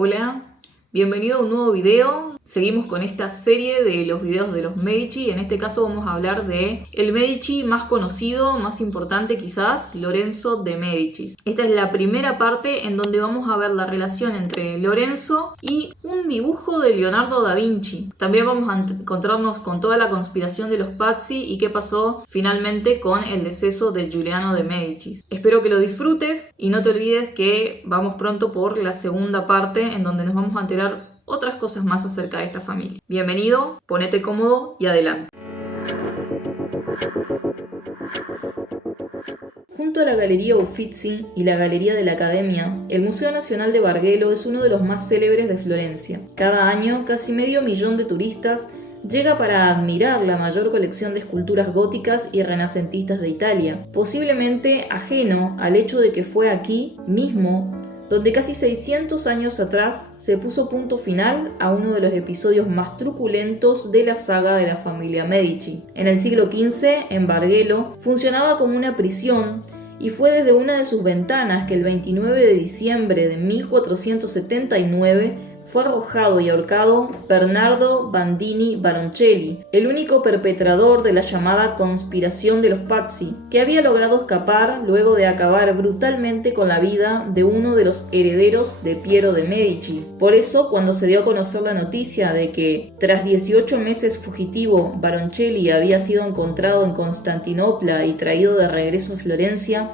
Hola, bienvenido a un nuevo video. Seguimos con esta serie de los videos de los Medici. En este caso vamos a hablar de el Medici más conocido, más importante quizás, Lorenzo de Medici. Esta es la primera parte en donde vamos a ver la relación entre Lorenzo y un dibujo de Leonardo da Vinci. También vamos a encontrarnos con toda la conspiración de los Pazzi y qué pasó finalmente con el deceso de Giuliano de Medici. Espero que lo disfrutes y no te olvides que vamos pronto por la segunda parte en donde nos vamos a enterar otras cosas más acerca de esta familia. Bienvenido, ponete cómodo y adelante. Junto a la Galería Uffizi y la Galería de la Academia, el Museo Nacional de Bargello es uno de los más célebres de Florencia. Cada año, casi 500.000 de turistas llega para admirar la mayor colección de esculturas góticas y renacentistas de Italia, posiblemente ajeno al hecho de que fue aquí mismo donde casi 600 años atrás se puso punto final a uno de los episodios más truculentos de la saga de la familia Medici. En el siglo XV, en Bargello, funcionaba como una prisión y fue desde una de sus ventanas que el 29 de diciembre de 1479 fue arrojado y ahorcado Bernardo Bandini Baroncelli, el único perpetrador de la llamada conspiración de los Pazzi, que había logrado escapar luego de acabar brutalmente con la vida de uno de los herederos de Piero de Medici. Por eso, cuando se dio a conocer la noticia de que, tras 18 meses fugitivo, Baroncelli había sido encontrado en Constantinopla y traído de regreso a Florencia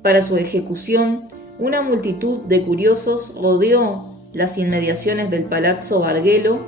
para su ejecución, una multitud de curiosos rodeó las inmediaciones del Palazzo Bargello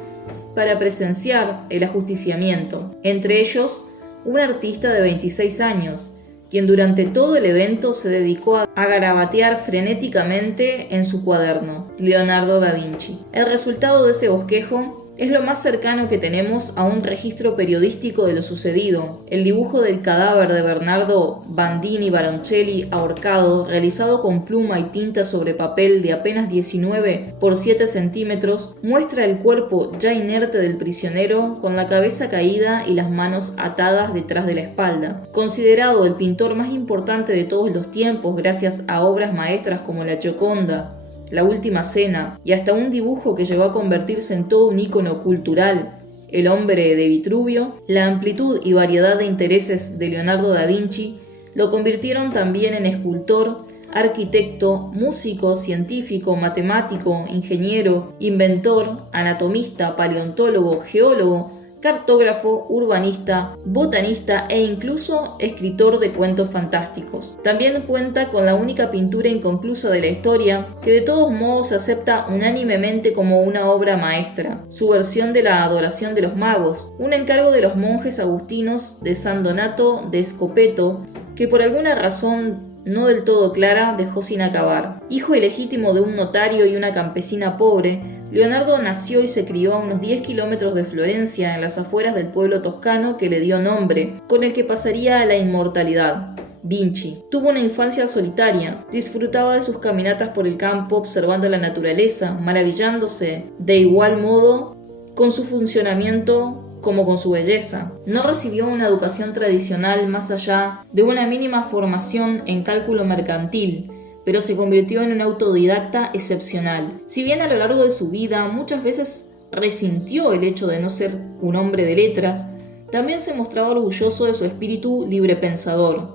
para presenciar el ajusticiamiento, entre ellos un artista de 26 años, quien durante todo el evento se dedicó a garabatear frenéticamente en su cuaderno, Leonardo da Vinci. El resultado de ese bosquejo es lo más cercano que tenemos a un registro periodístico de lo sucedido. El dibujo del cadáver de Bernardo Bandini Baroncelli ahorcado, realizado con pluma y tinta sobre papel de apenas 19 por 7 centímetros, muestra el cuerpo ya inerte del prisionero con la cabeza caída y las manos atadas detrás de la espalda. Considerado el pintor más importante de todos los tiempos gracias a obras maestras como la Gioconda, La Última Cena y hasta un dibujo que llegó a convertirse en todo un ícono cultural, El hombre de Vitruvio, la amplitud y variedad de intereses de Leonardo da Vinci lo convirtieron también en escultor, arquitecto, músico, científico, matemático, ingeniero, inventor, anatomista, paleontólogo, geólogo, cartógrafo, urbanista, botanista e incluso escritor de cuentos fantásticos. También cuenta con la única pintura inconclusa de la historia, que de todos modos se acepta unánimemente como una obra maestra, su versión de la Adoración de los Magos, un encargo de los monjes agustinos de San Donato de Scopeto, que por alguna razón no del todo clara dejó sin acabar. Hijo ilegítimo de un notario y una campesina pobre, Leonardo nació y se crió a unos 10 kilómetros de Florencia, en las afueras del pueblo toscano que le dio nombre, con el que pasaría a la inmortalidad, Vinci. Tuvo una infancia solitaria, disfrutaba de sus caminatas por el campo observando la naturaleza, maravillándose de igual modo con su funcionamiento como con su belleza. No recibió una educación tradicional más allá de una mínima formación en cálculo mercantil, pero se convirtió en un autodidacta excepcional. Si bien a lo largo de su vida muchas veces resintió el hecho de no ser un hombre de letras, también se mostraba orgulloso de su espíritu librepensador.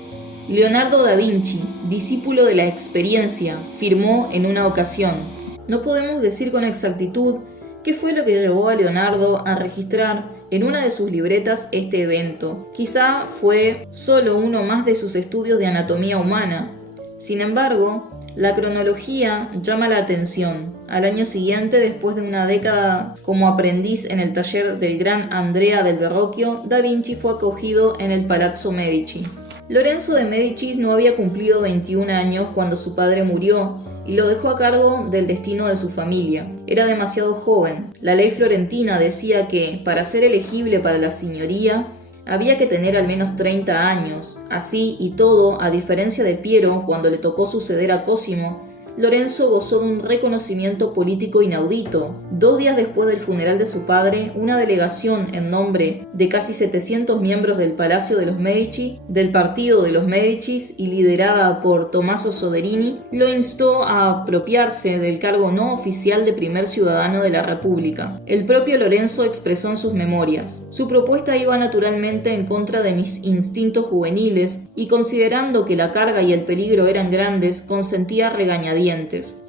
Leonardo da Vinci, discípulo de la experiencia, firmó en una ocasión: no podemos decir con exactitud qué fue lo que llevó a Leonardo a registrar en una de sus libretas este evento. Quizá fue solo uno más de sus estudios de anatomía humana. Sin embargo, la cronología llama la atención. Al año siguiente, después de una década como aprendiz en el taller del gran Andrea del Verrocchio, da Vinci fue acogido en el Palazzo Medici. Lorenzo de Medici no había cumplido 21 años cuando su padre murió y lo dejó a cargo del destino de su familia. Era demasiado joven. La ley florentina decía que, para ser elegible para la signoría, había que tener al menos 30 años. Así y todo, a diferencia de Piero, cuando le tocó suceder a Cosimo, Lorenzo gozó de un reconocimiento político inaudito. 2 días después del funeral de su padre, una delegación en nombre de casi 700 miembros del Palacio de los Medici, del partido de los Medicis y liderada por Tommaso Soderini, lo instó a apropiarse del cargo no oficial de primer ciudadano de la República. El propio Lorenzo expresó en sus memorias: su propuesta iba naturalmente en contra de mis instintos juveniles y, considerando que la carga y el peligro eran grandes, consentía a regañadientes,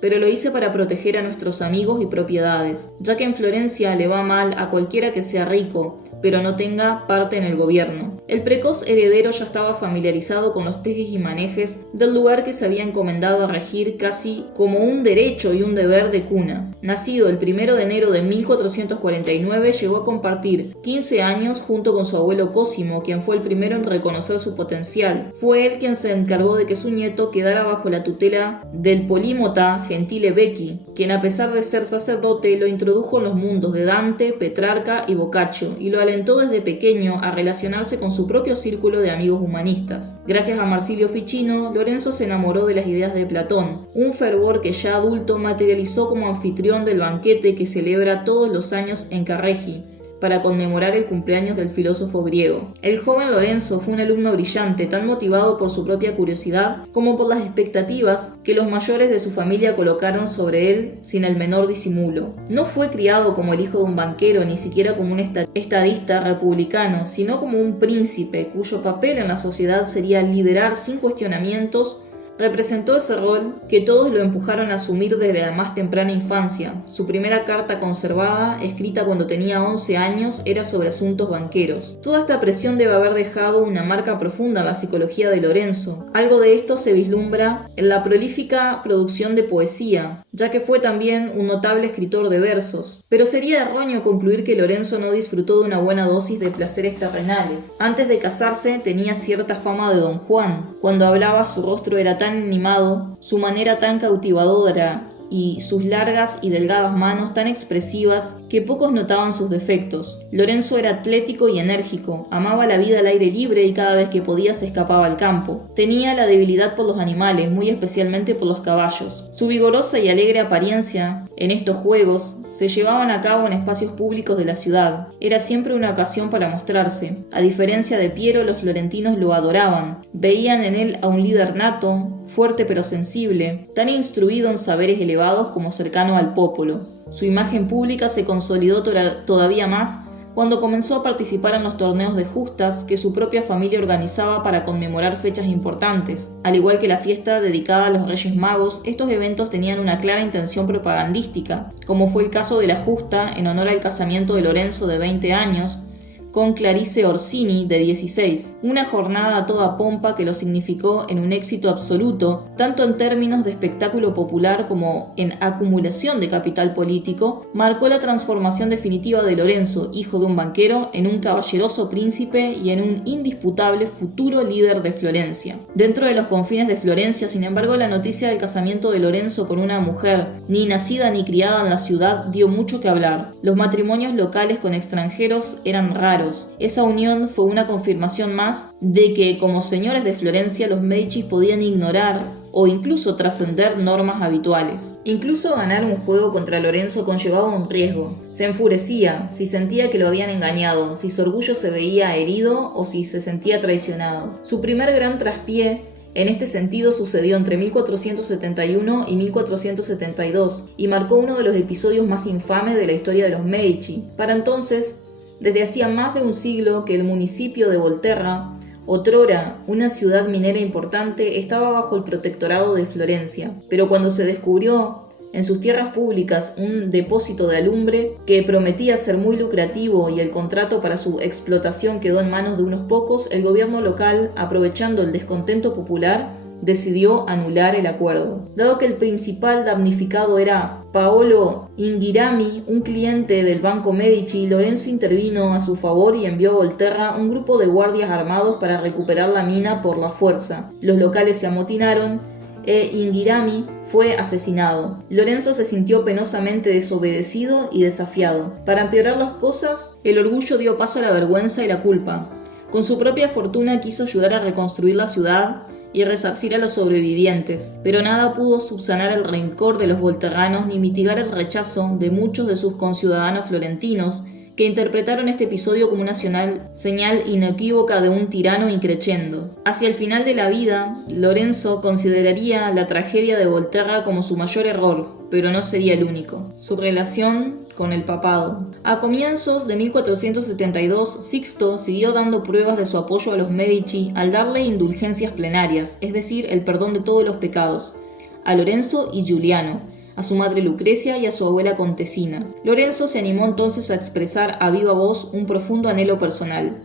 pero lo hice para proteger a nuestros amigos y propiedades, ya que en Florencia le va mal a cualquiera que sea rico, pero no tenga parte en el gobierno. El precoz heredero ya estaba familiarizado con los tejes y manejes del lugar que se había encomendado a regir casi como un derecho y un deber de cuna. Nacido el 1 de enero de 1449, llegó a compartir 15 años junto con su abuelo Cosimo, quien fue el primero en reconocer su potencial. Fue él quien se encargó de que su nieto quedara bajo la tutela del polímota Gentile Becchi, quien, a pesar de ser sacerdote, lo introdujo en los mundos de Dante, Petrarca y Boccaccio, y lo alentó desde pequeño a relacionarse con su propio círculo de amigos humanistas. Gracias a Marsilio Ficino, Lorenzo se enamoró de las ideas de Platón, un fervor que ya adulto materializó como anfitrión del banquete que celebra todos los años en Carregi, para conmemorar el cumpleaños del filósofo griego. El joven Lorenzo fue un alumno brillante, tan motivado por su propia curiosidad como por las expectativas que los mayores de su familia colocaron sobre él sin el menor disimulo. No fue criado como el hijo de un banquero, ni siquiera como un estadista republicano, sino como un príncipe cuyo papel en la sociedad sería liderar sin cuestionamientos. Representó ese rol que todos lo empujaron a asumir desde la más temprana infancia. Su primera carta conservada, escrita cuando tenía 11 años, era sobre asuntos banqueros. Toda esta presión debe haber dejado una marca profunda en la psicología de Lorenzo. Algo de esto se vislumbra en la prolífica producción de poesía, ya que fue también un notable escritor de versos. Pero sería erróneo concluir que Lorenzo no disfrutó de una buena dosis de placeres terrenales. Antes de casarse tenía cierta fama de Don Juan. Cuando hablaba, su rostro era tan animado, su manera tan cautivadora y sus largas y delgadas manos tan expresivas que pocos notaban sus defectos. Lorenzo era atlético y enérgico, amaba la vida al aire libre y cada vez que podía se escapaba al campo. Tenía la debilidad por los animales, muy especialmente por los caballos. Su vigorosa y alegre apariencia en estos juegos se llevaban a cabo en espacios públicos de la ciudad. Era siempre una ocasión para mostrarse. A diferencia de Piero, los florentinos lo adoraban. Veían en él a un líder nato, fuerte pero sensible, tan instruido en saberes elevados como cercano al popolo. Su imagen pública se consolidó todavía más cuando comenzó a participar en los torneos de justas que su propia familia organizaba para conmemorar fechas importantes. Al igual que la fiesta dedicada a los Reyes Magos, estos eventos tenían una clara intención propagandística, como fue el caso de la justa en honor al casamiento de Lorenzo, de 20 años, con Clarice Orsini, de 16, una jornada a toda pompa que lo significó en un éxito absoluto, tanto en términos de espectáculo popular como en acumulación de capital político. Marcó la transformación definitiva de Lorenzo, hijo de un banquero, en un caballeroso príncipe y en un indisputable futuro líder de Florencia. Dentro de los confines de Florencia, sin embargo, la noticia del casamiento de Lorenzo con una mujer, ni nacida ni criada en la ciudad, dio mucho que hablar. Los matrimonios locales con extranjeros eran raros. Esa unión fue una confirmación más de que, como señores de Florencia, los Medici podían ignorar o incluso trascender normas habituales. Incluso ganar un juego contra Lorenzo conllevaba un riesgo. Se enfurecía si sentía que lo habían engañado, si su orgullo se veía herido o si se sentía traicionado. Su primer gran traspié en este sentido sucedió entre 1471 y 1472 y marcó uno de los episodios más infames de la historia de los Medici. Para entonces, desde hacía más de un siglo que el municipio de Volterra, otrora una ciudad minera importante, estaba bajo el protectorado de Florencia. Pero cuando se descubrió en sus tierras públicas un depósito de alumbre que prometía ser muy lucrativo y el contrato para su explotación quedó en manos de unos pocos, el gobierno local, aprovechando el descontento popular, decidió anular el acuerdo. Dado que el principal damnificado era Paolo Inghirami, un cliente del Banco Medici, Lorenzo intervino a su favor y envió a Volterra un grupo de guardias armados para recuperar la mina por la fuerza. Los locales se amotinaron e Inghirami fue asesinado. Lorenzo se sintió penosamente desobedecido y desafiado. Para empeorar las cosas, el orgullo dio paso a la vergüenza y la culpa. Con su propia fortuna quiso ayudar a reconstruir la ciudad y resarcir a los sobrevivientes, pero nada pudo subsanar el rencor de los volterranos ni mitigar el rechazo de muchos de sus conciudadanos florentinos, que interpretaron este episodio como una señal inequívoca de un tirano increchendo. Hacia el final de la vida, Lorenzo consideraría la tragedia de Volterra como su mayor error, pero no sería el único. Su relación con el papado. A comienzos de 1472, Sixto siguió dando pruebas de su apoyo a los Medici al darle indulgencias plenarias, es decir, el perdón de todos los pecados, a Lorenzo y Giuliano, a su madre Lucrecia y a su abuela Contesina. Lorenzo se animó entonces a expresar a viva voz un profundo anhelo personal: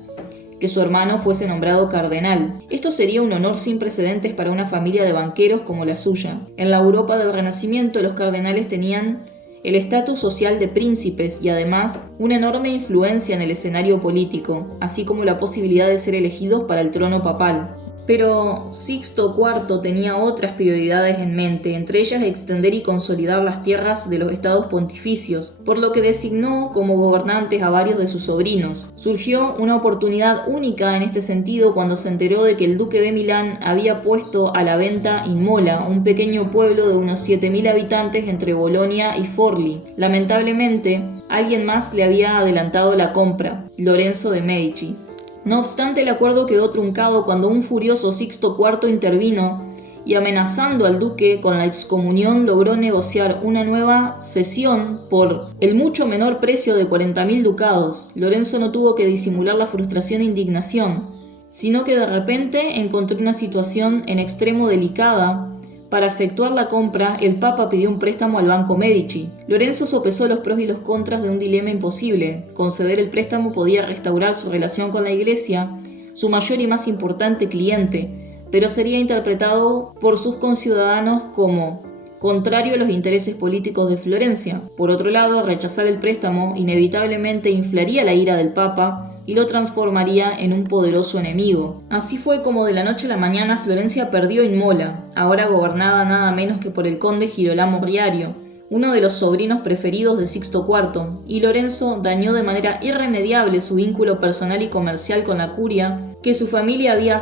que su hermano fuese nombrado cardenal. Esto sería un honor sin precedentes para una familia de banqueros como la suya. En la Europa del Renacimiento, los cardenales tenían el estatus social de príncipes y además una enorme influencia en el escenario político, así como la posibilidad de ser elegidos para el trono papal. Pero Sixto IV tenía otras prioridades en mente, entre ellas extender y consolidar las tierras de los estados pontificios, por lo que designó como gobernantes a varios de sus sobrinos. Surgió una oportunidad única en este sentido cuando se enteró de que el duque de Milán había puesto a la venta Imola, un pequeño pueblo de unos 7.000 habitantes entre Bolonia y Forlì. Lamentablemente, alguien más le había adelantado la compra: Lorenzo de Medici. No obstante, el acuerdo quedó truncado cuando un furioso Sixto IV intervino y, amenazando al duque con la excomunión, logró negociar una nueva cesión por el mucho menor precio de 40.000 ducados. Lorenzo no tuvo que disimular la frustración e indignación, sino que de repente encontró una situación en extremo delicada. Para efectuar la compra, el Papa pidió un préstamo al Banco Medici. Lorenzo sopesó los pros y los contras de un dilema imposible. Conceder el préstamo podía restaurar su relación con la Iglesia, su mayor y más importante cliente, pero sería interpretado por sus conciudadanos como contrario a los intereses políticos de Florencia. Por otro lado, rechazar el préstamo inevitablemente inflaría la ira del Papa y lo transformaría en un poderoso enemigo. Así fue como de la noche a la mañana Florencia perdió Imola, ahora gobernada nada menos que por el conde Girolamo Riario, uno de los sobrinos preferidos de Sixto IV, y Lorenzo dañó de manera irremediable su vínculo personal y comercial con la curia que su familia había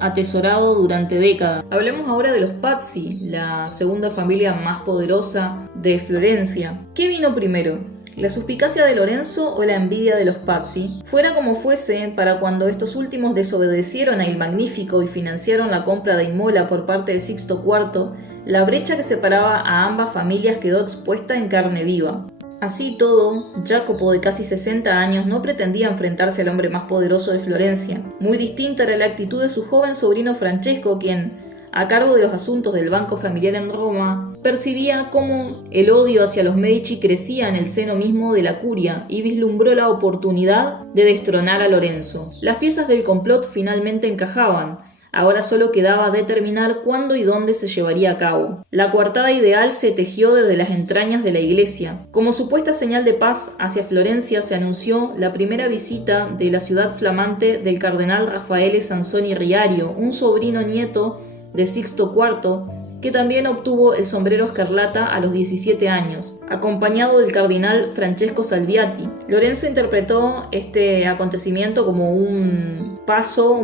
atesorado durante décadas. Hablemos ahora de los Pazzi, la segunda familia más poderosa de Florencia. ¿Qué vino primero? ¿La suspicacia de Lorenzo o la envidia de los Pazzi? Fuera como fuese, para cuando estos últimos desobedecieron a Il Magnifico y financiaron la compra de Imola por parte de Sixto IV, la brecha que separaba a ambas familias quedó expuesta en carne viva. Así todo, Jacopo, de casi 60 años, no pretendía enfrentarse al hombre más poderoso de Florencia. Muy distinta era la actitud de su joven sobrino Francesco, quien, a cargo de los asuntos del banco familiar en Roma, percibía cómo el odio hacia los Medici crecía en el seno mismo de la curia y vislumbró la oportunidad de destronar a Lorenzo. Las piezas del complot finalmente encajaban. Ahora solo quedaba determinar cuándo y dónde se llevaría a cabo. La coartada ideal se tejió desde las entrañas de la iglesia. Como supuesta señal de paz hacia Florencia se anunció la primera visita de la ciudad flamante del cardenal Raffaele Sansoni Riario, un sobrino nieto de Sixto IV, que también obtuvo el sombrero escarlata a los 17 años, acompañado del cardenal Francesco Salviati. Lorenzo interpretó este acontecimiento como un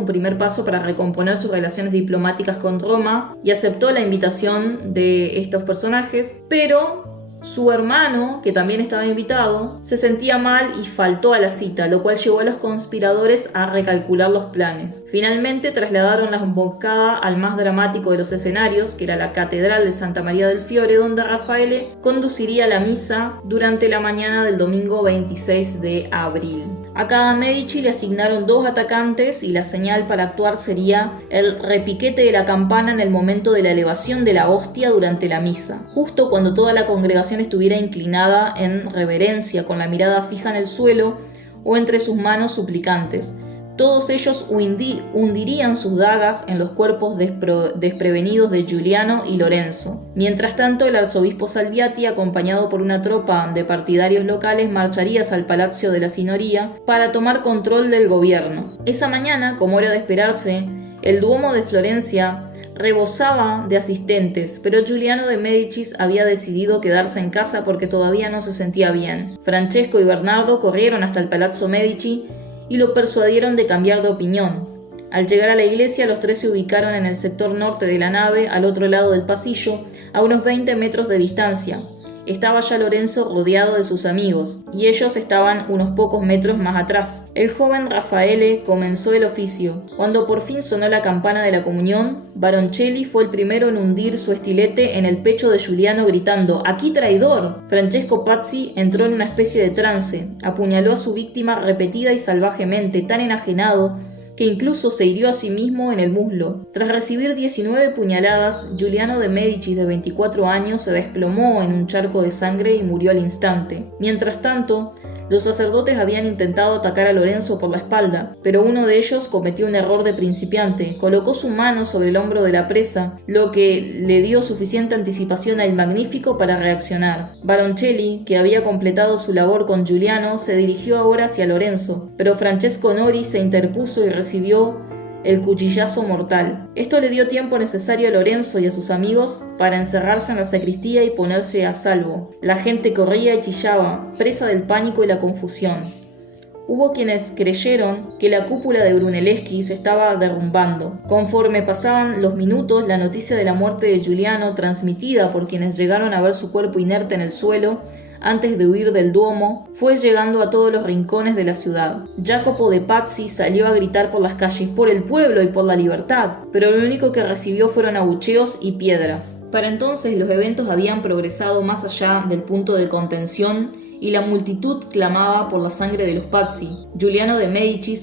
primer paso para recomponer sus relaciones diplomáticas con Roma, y aceptó la invitación de estos personajes, pero su hermano, que también estaba invitado, se sentía mal y faltó a la cita, lo cual llevó a los conspiradores a recalcular los planes. Finalmente trasladaron la emboscada al más dramático de los escenarios, que era la Catedral de Santa María del Fiore, donde Raffaele conduciría la misa durante la mañana del domingo 26 de abril. A cada Medici le asignaron 2 atacantes y la señal para actuar sería el repiquete de la campana en el momento de la elevación de la hostia durante la misa, justo cuando toda la congregación estuviera inclinada en reverencia, con la mirada fija en el suelo o entre sus manos suplicantes. Todos ellos hundirían sus dagas en los cuerpos desprevenidos de Giuliano y Lorenzo. Mientras tanto, el arzobispo Salviati, acompañado por una tropa de partidarios locales, marcharía hacia el Palacio de la Signoria para tomar control del gobierno. Esa mañana, como era de esperarse, el Duomo de Florencia rebosaba de asistentes, pero Giuliano de Médicis había decidido quedarse en casa porque todavía no se sentía bien. Francesco y Bernardo corrieron hasta el Palazzo Medici y lo persuadieron de cambiar de opinión. Al llegar a la iglesia, los tres se ubicaron en el sector norte de la nave, al otro lado del pasillo, a unos 20 metros de distancia. Estaba ya Lorenzo rodeado de sus amigos, y ellos estaban unos pocos metros más atrás. El joven Raffaele comenzó el oficio. Cuando por fin sonó la campana de la comunión, Baroncelli fue el primero en hundir su estilete en el pecho de Giuliano gritando «¡Aquí traidor!». Francesco Pazzi entró en una especie de trance, apuñaló a su víctima repetida y salvajemente, tan enajenado que incluso se hirió a sí mismo en el muslo. Tras recibir 19 puñaladas, Giuliano de Medici, de 24 años, se desplomó en un charco de sangre y murió al instante. Mientras tanto, los sacerdotes habían intentado atacar a Lorenzo por la espalda, pero uno de ellos cometió un error de principiante. Colocó su mano sobre el hombro de la presa, lo que le dio suficiente anticipación al Magnífico para reaccionar. Baroncelli, que había completado su labor con Giuliano, se dirigió ahora hacia Lorenzo, pero Francesco Nori se interpuso y recibió el cuchillazo mortal. Esto le dio tiempo necesario a Lorenzo y a sus amigos para encerrarse en la sacristía y ponerse a salvo. La gente corría y chillaba, presa del pánico y la confusión. Hubo quienes creyeron que la cúpula de Brunelleschi se estaba derrumbando. Conforme pasaban los minutos, la noticia de la muerte de Giuliano, transmitida por quienes llegaron a ver su cuerpo inerte en el suelo, antes de huir del Duomo, fue llegando a todos los rincones de la ciudad. Jacopo de Pazzi salió a gritar por las calles por el pueblo y por la libertad, pero lo único que recibió fueron abucheos y piedras. Para entonces los eventos habían progresado más allá del punto de contención y la multitud clamaba por la sangre de los Pazzi. Giuliano de Medici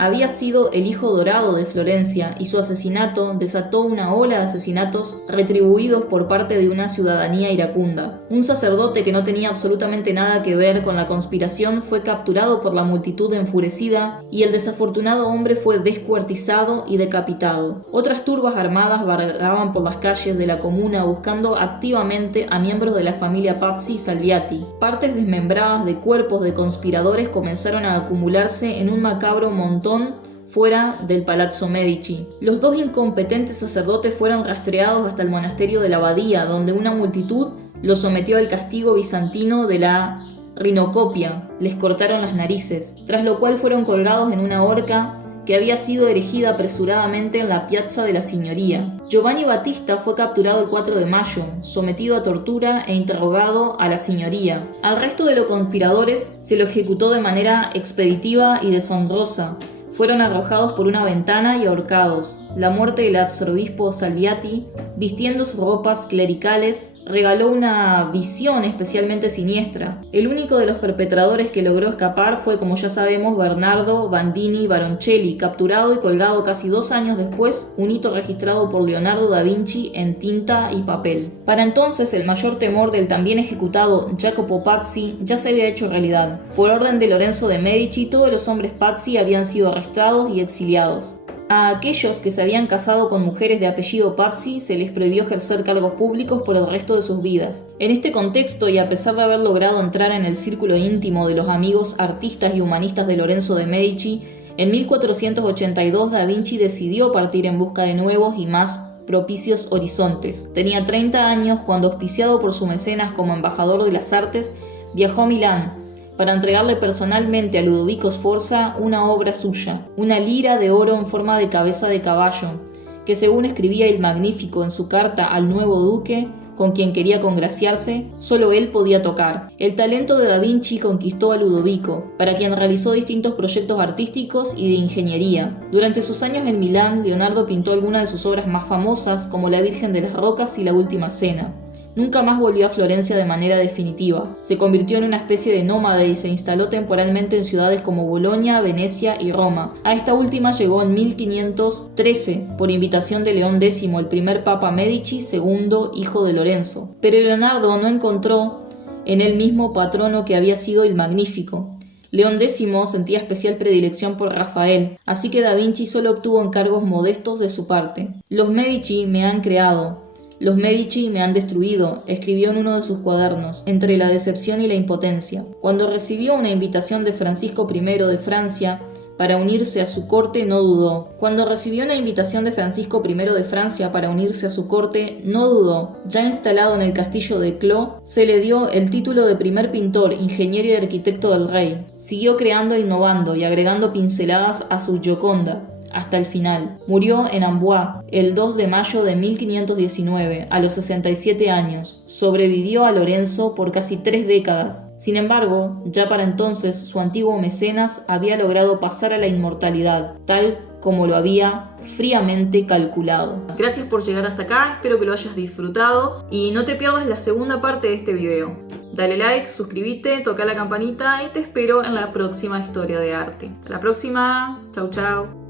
había sido el hijo dorado de Florencia y su asesinato desató una ola de asesinatos retribuidos por parte de una ciudadanía iracunda. Un sacerdote que no tenía absolutamente nada que ver con la conspiración fue capturado por la multitud enfurecida y el desafortunado hombre fue descuartizado y decapitado. Otras turbas armadas vagaban por las calles de la comuna buscando activamente a miembros de la familia Pazzi y Salviati. Partes desmembradas de cuerpos de conspiradores comenzaron a acumularse en un macabro montón fuera del Palazzo Medici. Los dos incompetentes sacerdotes fueron rastreados hasta el monasterio de la abadía, donde una multitud los sometió al castigo bizantino de la rinocopia. Les cortaron las narices, tras lo cual fueron colgados en una horca que había sido erigida apresuradamente en la Piazza de la Signoria. Giovanni Battista fue capturado el 4 de mayo, sometido a tortura e interrogado a la Signoria. Al resto de los conspiradores se lo ejecutó de manera expeditiva y deshonrosa. Fueron arrojados por una ventana y ahorcados. La muerte del arzobispo Salviati, vistiendo sus ropas clericales, regaló una visión especialmente siniestra. El único de los perpetradores que logró escapar fue, como ya sabemos, Bernardo Bandini Baroncelli, capturado y colgado casi 2 años después, un hito registrado por Leonardo da Vinci en tinta y papel. Para entonces, el mayor temor del también ejecutado Jacopo Pazzi ya se había hecho realidad. Por orden de Lorenzo de Medici, todos los hombres Pazzi habían sido arrestados y exiliados. A aquellos que se habían casado con mujeres de apellido Pazzi se les prohibió ejercer cargos públicos por el resto de sus vidas. En este contexto, y a pesar de haber logrado entrar en el círculo íntimo de los amigos artistas y humanistas de Lorenzo de Medici, en 1482 Da Vinci decidió partir en busca de nuevos y más propicios horizontes. Tenía 30 años cuando, auspiciado por su mecenas como embajador de las artes, viajó a Milán para entregarle personalmente a Ludovico Sforza una obra suya, una lira de oro en forma de cabeza de caballo, que según escribía el Magnífico en su carta al nuevo duque, con quien quería congraciarse, solo él podía tocar. El talento de Da Vinci conquistó a Ludovico, para quien realizó distintos proyectos artísticos y de ingeniería. Durante sus años en Milán, Leonardo pintó algunas de sus obras más famosas, como La Virgen de las Rocas y La Última Cena. Nunca más volvió a Florencia de manera definitiva. Se convirtió en una especie de nómade y se instaló temporalmente en ciudades como Bolonia, Venecia y Roma. A esta última llegó en 1513 por invitación de León X, el primer papa Medici, segundo hijo de Lorenzo. Pero Leonardo no encontró en él mismo patrono que había sido el Magnífico. León X sentía especial predilección por Rafael, así que Da Vinci solo obtuvo encargos modestos de su parte. Los Medici me han creado. Los Medici me han destruido, escribió en uno de sus cuadernos, entre la decepción y la impotencia. Cuando recibió una invitación de Francisco I de Francia para unirse a su corte, no dudó. Ya instalado en el castillo de Clos, se le dio el título de primer pintor, ingeniero y arquitecto del rey. Siguió creando e innovando y agregando pinceladas a su Gioconda. hasta el final. Murió en Amboise el 2 de mayo de 1519, a los 67 años. Sobrevivió a Lorenzo por casi 3 décadas. Sin embargo, ya para entonces su antiguo mecenas había logrado pasar a la inmortalidad, tal como lo había fríamente calculado. Gracias por llegar hasta acá, espero que lo hayas disfrutado y no te pierdas la segunda parte de este video. Dale like, suscríbete, toca la campanita y te espero en la próxima historia de arte. Hasta la próxima, chau chau.